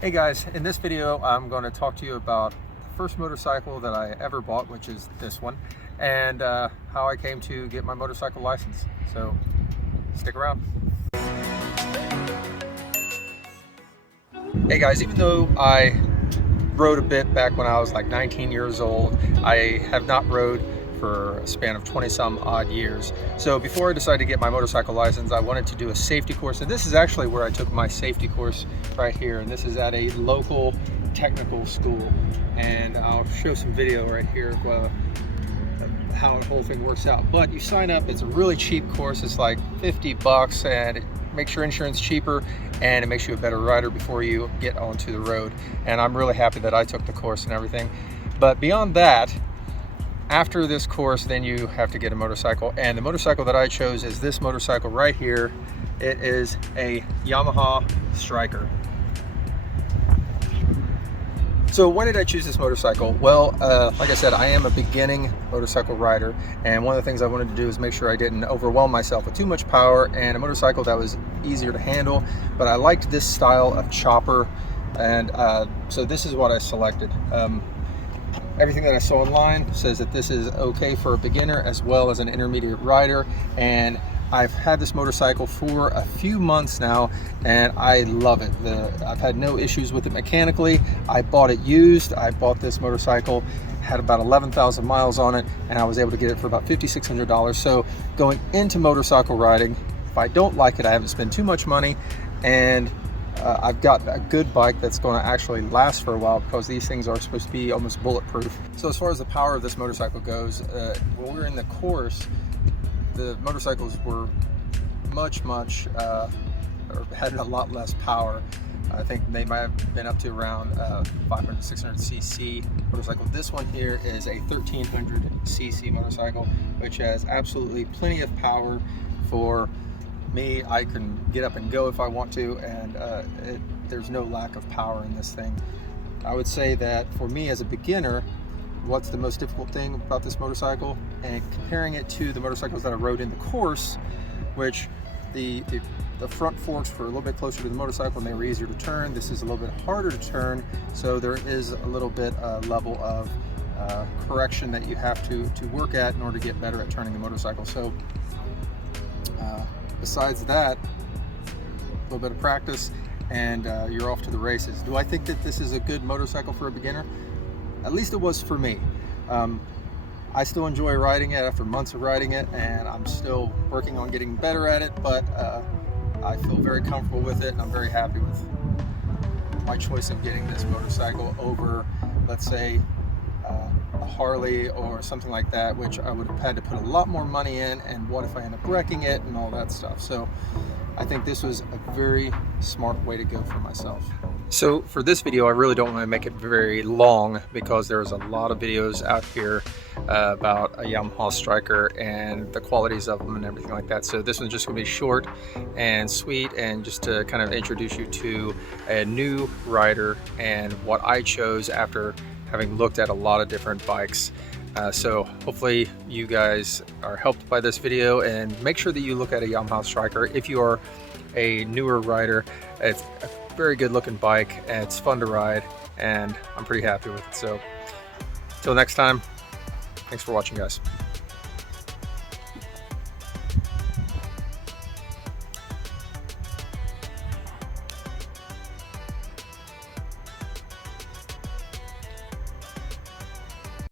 Hey guys, in this video I'm going to talk to you about the first motorcycle that I ever bought, which is this one, and how I came to get my motorcycle license. So stick around. Hey guys, even though I rode a bit back when I was like 19 years old, I have not rode for a span of 20 some odd years. So before I decided to get my motorcycle license, I wanted to do a safety course, and this is actually where I took my safety course right here, and this is at a local technical school, and I'll show some video right here of how the whole thing works out. But you sign up, it's a really cheap course, it's like 50 bucks, and it makes your insurance cheaper and it makes you a better rider before you get onto the road. And I'm really happy that I took the course and everything. But beyond that, after this course, then you have to get a motorcycle, and the motorcycle that I chose is this motorcycle right here. It is a Yamaha Stryker. So why did I choose this motorcycle? Well, like I said, I am a beginning motorcycle rider, and one of the things I wanted to do is make sure I didn't overwhelm myself with too much power, and a motorcycle that was easier to handle. But I liked this style of chopper, and so this is what I selected. Everything that I saw online says that this is okay for a beginner as well as an intermediate rider, and I've had this motorcycle for a few months now and I love it. I've had no issues with it mechanically. I bought it used. I bought this motorcycle, had about 11,000 miles on it, and I was able to get it for about $5,600. So going into motorcycle riding, if I don't like it, I haven't spent too much money, and I've got a good bike that's going to actually last for a while, because these things are supposed to be almost bulletproof. So as far as the power of this motorcycle goes, when we were in the course, the motorcycles were or had a lot less power. I think they might have been up to around 500, 600 cc motorcycle. This one here is a 1300 cc motorcycle, which has absolutely plenty of power for me. I can get up and go if I want to, and there's no lack of power in this thing. I would say that for me as a beginner, what's the most difficult thing about this motorcycle, and comparing it to the motorcycles that I rode in the course, which the front forks were a little bit closer to the motorcycle and they were easier to turn. This is a little bit harder to turn, so there is a little bit level of correction that you have to work at in order to get better at turning the motorcycle. So besides that, a little bit of practice and you're off to the races. Do I think that this is a good motorcycle for a beginner? At least it was for me. I still enjoy riding it after months of riding it, and I'm still working on getting better at it, but I feel very comfortable with it, and I'm very happy with my choice of getting this motorcycle over, let's say, a Harley or something like that, which I would have had to put a lot more money in, and what if I end up wrecking it and all that stuff. So I think this was a very smart way to go for myself. So for this video, I really don't want to make it very long, because there's a lot of videos out here about a Yamaha Stryker and the qualities of them and everything like that. So this one's just going to be short and sweet, and just to kind of introduce you to a new rider and what I chose after having looked at a lot of different bikes. So hopefully you guys are helped by this video, and make sure that you look at a Yamaha Stryker if you are a newer rider. It's a very good looking bike, and it's fun to ride, and I'm pretty happy with it. So till next time, thanks for watching, guys.